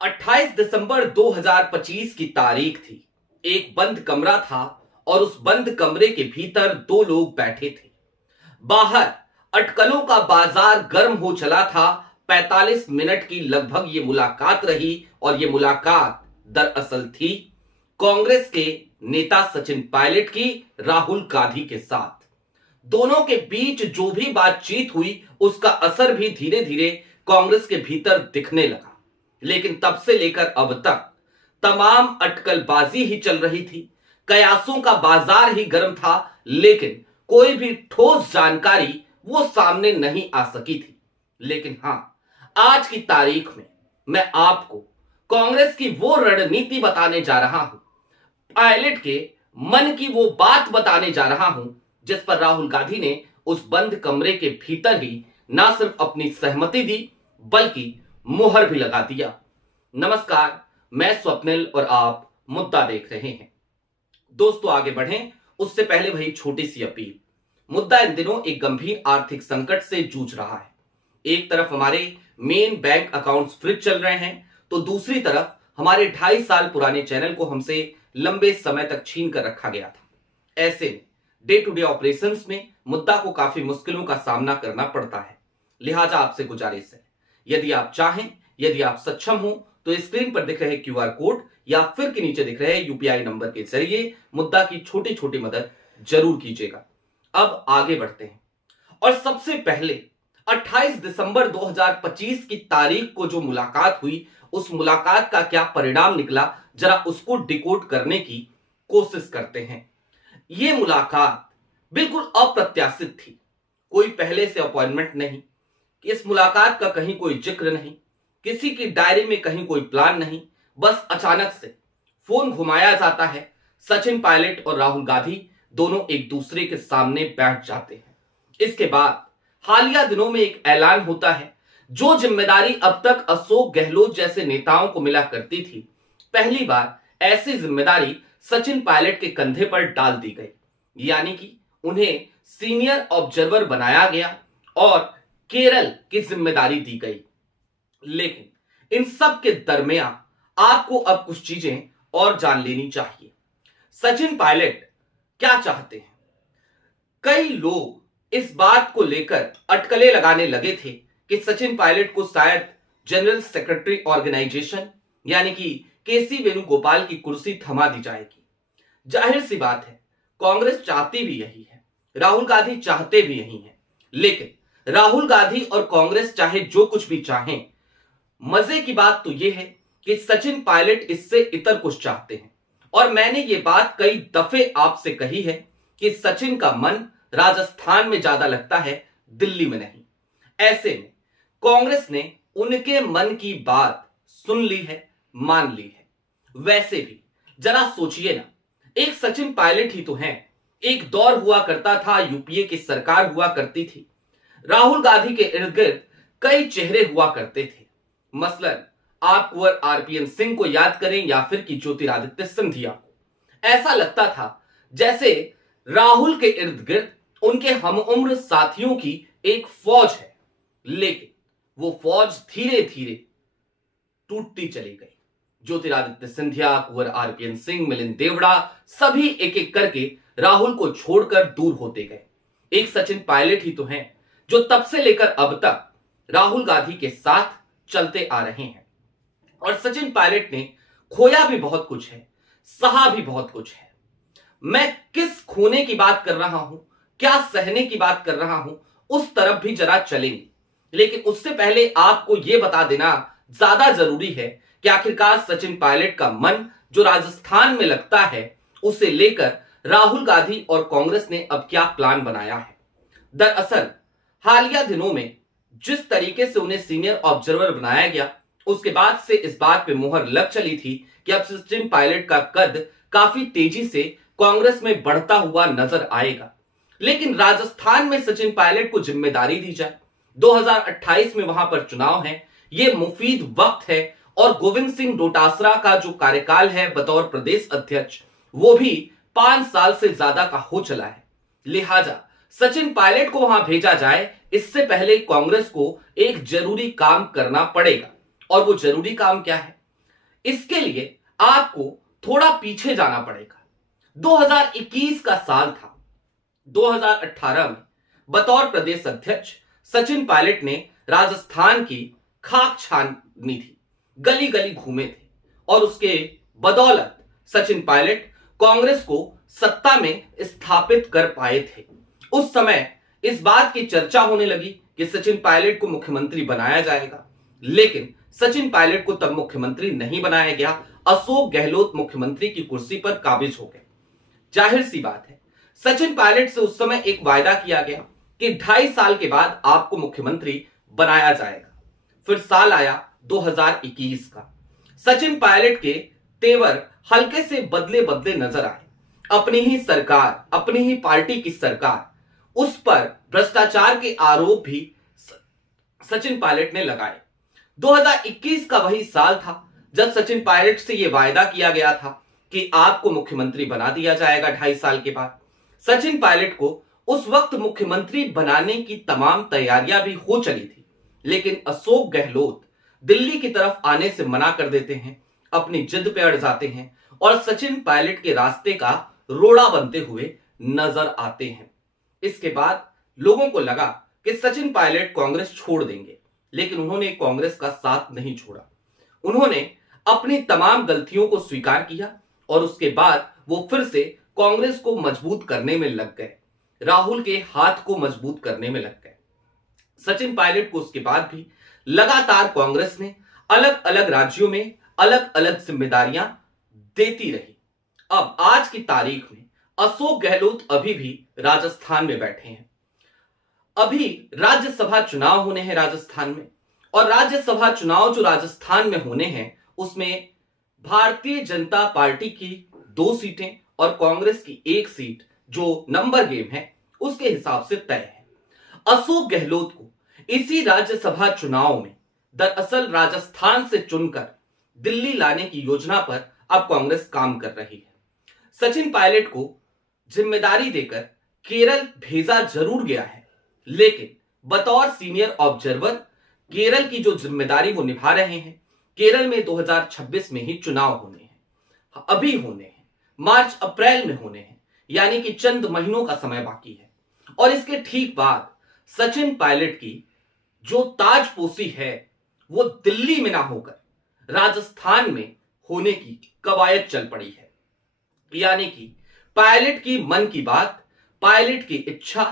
28 दिसंबर 2025 की तारीख थी। एक बंद कमरा था और उस बंद कमरे के भीतर दो लोग बैठे थे। बाहर अटकलों का बाजार गर्म हो चला था। 45 मिनट की लगभग ये मुलाकात रही और ये मुलाकात दरअसल थी कांग्रेस के नेता सचिन पायलट की राहुल गांधी के साथ। दोनों के बीच जो भी बातचीत हुई उसका असर भी धीरे धीरे कांग्रेस के भीतर दिखने लगा। लेकिन तब से लेकर अब तक तमाम अटकलबाजी ही चल रही थी, कयासों का बाजार ही गर्म था, लेकिन कोई भी ठोस जानकारी वो सामने नहीं आ सकी थी। लेकिन हां, आज की तारीख में मैं आपको कांग्रेस की वो रणनीति बताने जा रहा हूं, पायलट के मन की वो बात बताने जा रहा हूं जिस पर राहुल गांधी ने उस बंद कमरे के भीतर ही ना सिर्फ अपनी सहमति दी बल्कि मुहर भी लगा दिया। नमस्कार, मैं स्वप्निल और आप मुद्दा देख रहे हैं। दोस्तों, आगे बढ़ें उससे पहले वही छोटी सी अपील। मुद्दा इन दिनों एक गंभीर आर्थिक संकट से जूझ रहा है। एक तरफ हमारे मेन बैंक अकाउंट्स फ्रीज चल रहे हैं, तो दूसरी तरफ हमारे 2.5 साल पुराने चैनल को हमसे लंबे समय तक छीन कर रखा गया था। ऐसे में डे टू डे ऑपरेशंस में मुद्दा को काफी मुश्किलों का सामना करना पड़ता है। लिहाजा आपसे गुजारिश है, यदि आप चाहें, यदि आप सक्षम हो, तो स्क्रीन पर दिख रहे क्यूआर कोड या फिर के नीचे दिख रहे यूपीआई नंबर के जरिए मुद्दा की छोटी छोटी मदद जरूर कीजिएगा। अब आगे बढ़ते हैं और सबसे पहले 28 दिसंबर 2025 की तारीख को जो मुलाकात हुई, उस मुलाकात का क्या परिणाम निकला, जरा उसको डिकोड करने की कोशिश करते हैं। यह मुलाकात बिल्कुल अप्रत्याशित थी। कोई पहले से अपॉइंटमेंट नहीं, इस मुलाकात का कहीं कोई जिक्र नहीं, किसी की डायरी में कहीं कोई प्लान नहीं। बस अचानक से फोन घुमाया जाता है, सचिन पायलट और राहुल गांधी दोनों एक दूसरे के सामने बैठ जाते हैं। इसके बाद हालिया दिनों में एक ऐलान होता है। जो जिम्मेदारी अब तक अशोक गहलोत जैसे नेताओं को मिला करती थी, पहली बार ऐसी जिम्मेदारी सचिन पायलट के कंधे पर डाल दी गई। यानी कि उन्हें सीनियर ऑब्जर्वर बनाया गया और केरल की जिम्मेदारी दी गई। लेकिन इन सब के दरमियान आपको अब कुछ चीजें और जान लेनी चाहिए। सचिन पायलट क्या चाहते हैं? कई लोग इस बात को लेकर अटकलें लगाने लगे थे कि सचिन पायलट को शायद जनरल सेक्रेटरी ऑर्गेनाइजेशन यानी कि केसी वेणुगोपाल की कुर्सी थमा दी जाएगी। जाहिर सी बात है, कांग्रेस चाहती भी यही है, राहुल गांधी चाहते भी यही है। लेकिन राहुल गांधी और कांग्रेस चाहे जो कुछ भी चाहें, मजे की बात तो यह है कि सचिन पायलट इससे इतर कुछ चाहते हैं। और मैंने ये बात कई दफे आपसे कही है कि सचिन का मन राजस्थान में ज्यादा लगता है, दिल्ली में नहीं। ऐसे में कांग्रेस ने उनके मन की बात सुन ली है, मान ली है। वैसे भी जरा सोचिए ना, एक सचिन पायलट ही तो हैं। एक दौर हुआ करता था, यूपीए की सरकार हुआ करती थी, राहुल गांधी के इर्द गिर्द कई चेहरे हुआ करते थे। मसलन आप कुंवर आरपीएन सिंह को याद करें या फिर कि ज्योतिरादित्य सिंधिया को। ऐसा लगता था जैसे राहुल के इर्द गिर्द उनके हमउम्र साथियों की एक फौज है। लेकिन वो फौज धीरे धीरे टूटती चली गई। ज्योतिरादित्य सिंधिया, कुंवर आरपीएन सिंह, मिलिंद देवड़ा सभी एक एक करके राहुल को छोड़कर दूर होते गए। एक सचिन पायलट ही तो हैं जो तब से लेकर अब तक राहुल गांधी के साथ चलते आ रहे हैं। और सचिन पायलट ने खोया भी बहुत कुछ है, सहा भी बहुत कुछ है। मैं किस खोने की बात कर रहा हूं, क्या सहने की बात कर रहा हूं, उस तरफ भी जरा चलेंगे। लेकिन उससे पहले आपको यह बता देना ज्यादा जरूरी है कि आखिरकार सचिन पायलट का मन जो राजस्थान में लगता है, उसे लेकर राहुल गांधी और कांग्रेस ने अब क्या प्लान बनाया है। दरअसल हालिया दिनों में जिस तरीके से उन्हें सीनियर ऑब्जर्वर बनाया गया, उसके बाद से इस बात पे मुहर लग चली थी कि अब सचिन पायलट का कद काफी तेजी से कांग्रेस में बढ़ता हुआ नजर आएगा। लेकिन राजस्थान में सचिन पायलट को जिम्मेदारी दी जाए, 2028 में वहां पर चुनाव है, यह मुफीद वक्त है। और गोविंद सिंह डोटासरा का जो कार्यकाल है बतौर प्रदेश अध्यक्ष, वो भी 5 साल से ज्यादा का हो चला है। लिहाजा सचिन पायलट को वहां भेजा जाए, इससे पहले कांग्रेस को एक जरूरी काम करना पड़ेगा। और वो जरूरी काम क्या है? इसके लिए आपको थोड़ा पीछे जाना पड़ेगा। 2021 का साल था। 2018 में बतौर प्रदेश अध्यक्ष सचिन पायलट ने राजस्थान की खाक छानी थी, गली गली घूमे थे और उसके बदौलत सचिन पायलट कांग्रेस को सत्ता में स्थापित कर पाए थे। उस समय इस बात की चर्चा होने लगी कि सचिन पायलट को मुख्यमंत्री बनाया जाएगा, लेकिन सचिन पायलट को तब मुख्यमंत्री नहीं बनाया गया। अशोक गहलोत मुख्यमंत्री की कुर्सी पर काबिज हो गए। जाहिर सी बात है, सचिन पायलट से उस समय एक वायदा किया गया कि 2.5 साल के बाद आपको मुख्यमंत्री बनाया जाएगा। फिर साल आया 2021 का। सचिन पायलट के तेवर हल्के से बदले बदले नजर आए। अपनी ही सरकार, अपनी ही पार्टी की सरकार, उस पर भ्रष्टाचार के आरोप भी सचिन पायलट ने लगाए। 2021 का वही साल था जब सचिन पायलट से यह वायदा किया गया था कि आपको मुख्यमंत्री बना दिया जाएगा 2.5 साल के बाद। सचिन पायलट को उस वक्त मुख्यमंत्री बनाने की तमाम तैयारियां भी हो चली थी, लेकिन अशोक गहलोत दिल्ली की तरफ आने से मना कर देते हैं, अपनी जिद पे अड़ जाते हैं और सचिन पायलट के रास्ते का रोड़ा बनते हुए नजर आते हैं। इसके बाद लोगों को लगा कि सचिन पायलट कांग्रेस छोड़ देंगे, लेकिन उन्होंने कांग्रेस का साथ नहीं छोड़ा। उन्होंने अपनी तमाम गलतियों को स्वीकार किया और उसके बाद वो फिर से कांग्रेस को मजबूत करने में लग गए, राहुल के हाथ को मजबूत करने में लग गए। सचिन पायलट को उसके बाद भी लगातार कांग्रेस ने अलग अलग राज्यों में अलग अलग जिम्मेदारियां देती रही। अब आज की तारीख में अशोक गहलोत अभी भी राजस्थान में बैठे हैं। अभी राज्यसभा चुनाव होने हैं राजस्थान में, और राज्यसभा चुनाव जो राजस्थान में होने हैं उसमें भारतीय जनता पार्टी की 2 सीटें और कांग्रेस की 1 सीट जो नंबर गेम है उसके हिसाब से तय है। अशोक गहलोत को इसी राज्यसभा चुनाव में दरअसल राजस्थान से चुनकर दिल्ली लाने की योजना पर अब कांग्रेस काम कर रही है। सचिन पायलट को जिम्मेदारी देकर केरल भेजा जरूर गया है, लेकिन बतौर सीनियर ऑब्जर्वर केरल की जो जिम्मेदारी वो निभा रहे हैं। केरल में 2026 में ही चुनाव होने हैं, अभी होने हैं, मार्च अप्रैल में होने हैं, यानी कि चंद महीनों का समय बाकी है। और इसके ठीक बाद सचिन पायलट की जो ताजपोशी है वो दिल्ली में ना होकर राजस्थान में होने की कवायद चल पड़ी है। यानी कि पायलट की मन की बात, पायलट की इच्छा,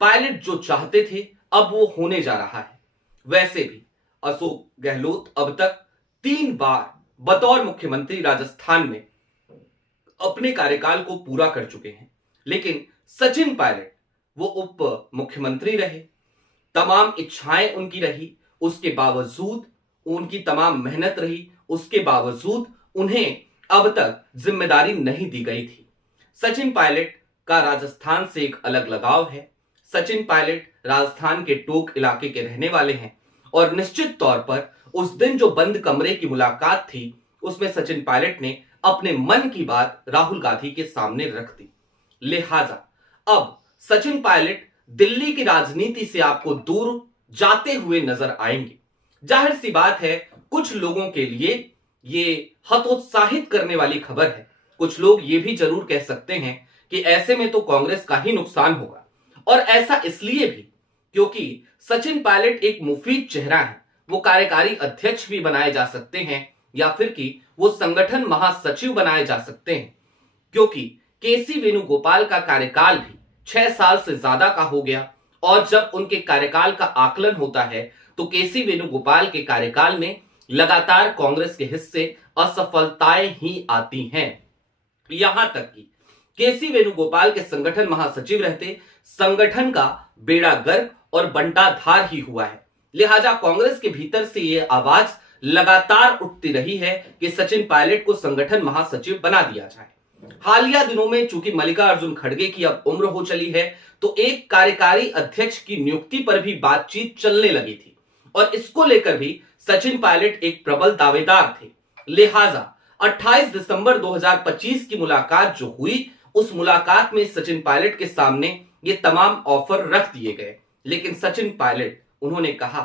पायलट जो चाहते थे अब वो होने जा रहा है। वैसे भी अशोक गहलोत अब तक 3 बार बतौर मुख्यमंत्री राजस्थान में अपने कार्यकाल को पूरा कर चुके हैं, लेकिन सचिन पायलट वो उप मुख्यमंत्री रहे, तमाम इच्छाएं उनकी रही, उसके बावजूद उनकी तमाम मेहनत रही, उसके बावजूद उन्हें अब तक जिम्मेदारी नहीं दी गई थी। सचिन पायलट का राजस्थान से एक अलग लगाव है। सचिन पायलट राजस्थान के टोक इलाके के रहने वाले हैं और निश्चित तौर पर उस दिन जो बंद कमरे की मुलाकात थी उसमें सचिन पायलट ने अपने मन की बात राहुल गांधी के सामने रख दी। लिहाजा अब सचिन पायलट दिल्ली की राजनीति से आपको दूर जाते हुए नजर आएंगे। जाहिर सी बात है, कुछ लोगों के लिए ये हतोत्साहित करने वाली खबर है। कुछ लोग ये भी जरूर कह सकते हैं कि ऐसे में तो कांग्रेस का ही नुकसान होगा, और ऐसा इसलिए भी क्योंकि सचिन पायलट एक मुफीद चेहरा है। वो कार्यकारी अध्यक्ष भी बनाए जा सकते हैं या फिर कि वो संगठन महासचिव बनाए जा सकते हैं, क्योंकि केसी वेणुगोपाल का कार्यकाल भी 6 साल से ज्यादा का हो गया। और जब उनके कार्यकाल का आकलन होता है तो केसी वेणुगोपाल के कार्यकाल में लगातार कांग्रेस के हिस्से असफलताएं ही आती हैं। यहां तक कि केसी वेणुगोपाल के संगठन महासचिव रहते संगठन का बेड़ा गर्क और बंटाधार ही हुआ है। लिहाजा कांग्रेस के भीतर से यह आवाज लगातार उठती रही है कि सचिन पायलट को संगठन महासचिव बना दिया जाए। हालिया दिनों में चूंकि मल्लिकार्जुन खड़गे की अब उम्र हो चली है तो एक कार्यकारी अध्यक्ष की नियुक्ति पर भी बातचीत चलने लगी थी, और इसको लेकर भी सचिन पायलट एक प्रबल दावेदार थे। लिहाजा 28 दिसंबर 2025 की मुलाकात जो हुई, उस मुलाकात में सचिन पायलट के सामने ये तमाम ऑफर रख दिए गए, लेकिन सचिन पायलट उन्होंने कहा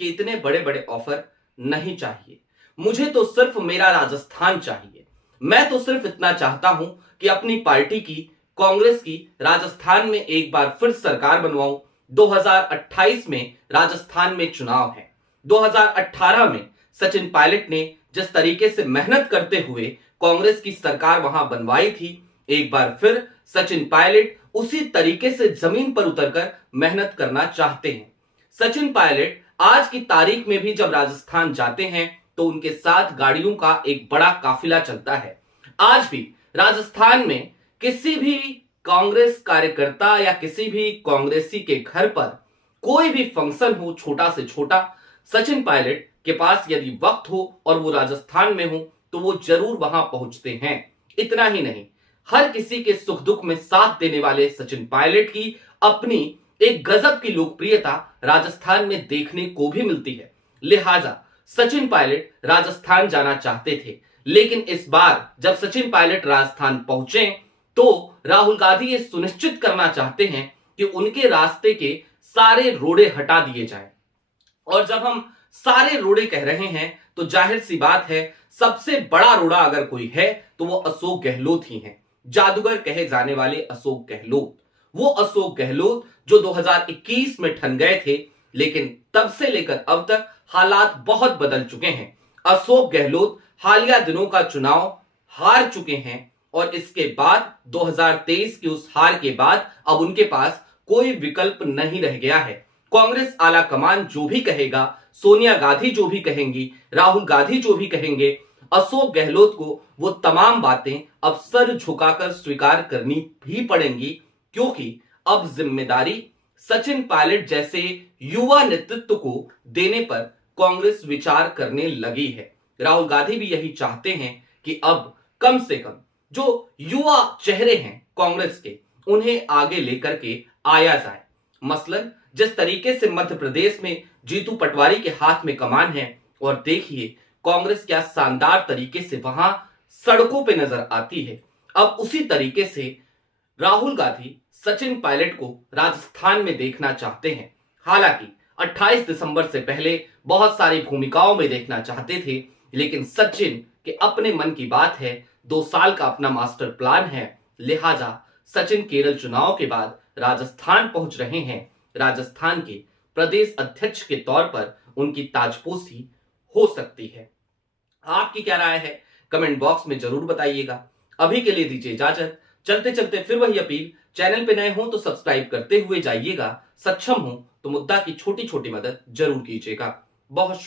कि इतने बड़े बड़े ऑफर नहीं चाहिए, मुझे तो सिर्फ मेरा राजस्थान चाहिए। मैं तो सिर्फ इतना चाहता हूं कि अपनी पार्टी की, कांग्रेस की, राजस्थान में एक बार फिर सरकार बनवाऊं। 2028 में राजस्थान में चुनाव है। 2018 में सचिन पायलट ने जिस तरीके से मेहनत करते हुए कांग्रेस की सरकार वहां बनवाई थी, एक बार फिर सचिन पायलट उसी तरीके से जमीन पर उतरकर मेहनत करना चाहते हैं। सचिन पायलट आज की तारीख में भी जब राजस्थान जाते हैं तो उनके साथ गाड़ियों का एक बड़ा काफिला चलता है। आज भी राजस्थान में किसी भी कांग्रेस कार्यकर्ता या किसी भी कांग्रेसी के घर पर कोई भी फंक्शन हो, छोटा से छोटा, सचिन पायलट के पास यदि वक्त हो और वो राजस्थान में हो तो वो जरूर वहां पहुंचते हैं। इतना ही नहीं, हर किसी के सुख दुख में साथ देने वाले सचिन पायलट की अपनी एक गजब की लोकप्रियता राजस्थान में देखने को भी मिलती है। लिहाजा सचिन पायलट राजस्थान जाना चाहते थे, लेकिन इस बार जब सचिन पायलट राजस्थान पहुंचे तो राहुल गांधी ये सुनिश्चित करना चाहते हैं कि उनके रास्ते के सारे रोड़े हटा दिए जाएं। और जब हम सारे रोड़े कह रहे हैं तो जाहिर सी बात है, सबसे बड़ा रोड़ा अगर कोई है तो वो अशोक गहलोत ही है। जादूगर कहे जाने वाले अशोक गहलोत, वो अशोक गहलोत जो 2021 में ठन गए थे, लेकिन तब से लेकर अब तक हालात बहुत बदल चुके हैं। अशोक गहलोत हालिया दिनों का चुनाव हार चुके हैं और इसके बाद 2023 की उस हार के बाद अब उनके पास कोई विकल्प नहीं रह गया है। कांग्रेस आला कमान जो भी कहेगा, सोनिया गांधी जो भी कहेंगी, राहुल गांधी जो भी कहेंगे, अशोक गहलोत को वो तमाम बातें अब सर झुकाकर स्वीकार करनी भी पड़ेंगी, क्योंकि अब जिम्मेदारी सचिन पायलट जैसे युवा नेतृत्व को देने पर कांग्रेस विचार करने लगी है। राहुल गांधी भी यही चाहते हैं कि अब कम से कम जो युवा चेहरे हैं कांग्रेस के, उन्हें आगे लेकर के आया जाए। मसलन जिस तरीके से मध्य प्रदेश में जीतू पटवारी के हाथ में कमान है, और देखिए कांग्रेस क्या शानदार तरीके से वहां सड़कों पे नजर आती है। अब उसी तरीके से राहुल गांधी सचिन पायलट को राजस्थान में देखना चाहते हैं। हालांकि 28 दिसंबर से पहले बहुत सारी भूमिकाओं में देखना चाहते थे, लेकिन सचिन के अपने मन की बात है, 2 साल का अपना मास्टर प्लान है। लिहाजा सचिन केरल चुनाव के बाद राजस्थान पहुंच रहे हैं। राजस्थान के प्रदेश अध्यक्ष के तौर पर उनकी ताजपोशी हो सकती है। आपकी क्या राय है, कमेंट बॉक्स में जरूर बताइएगा। अभी के लिए दीजिए इजाजत। चलते चलते फिर वही अपील, चैनल पे नए हो तो सब्सक्राइब करते हुए जाइएगा, सक्षम हो तो मुद्दा की छोटी छोटी मदद जरूर कीजिएगा। बहुत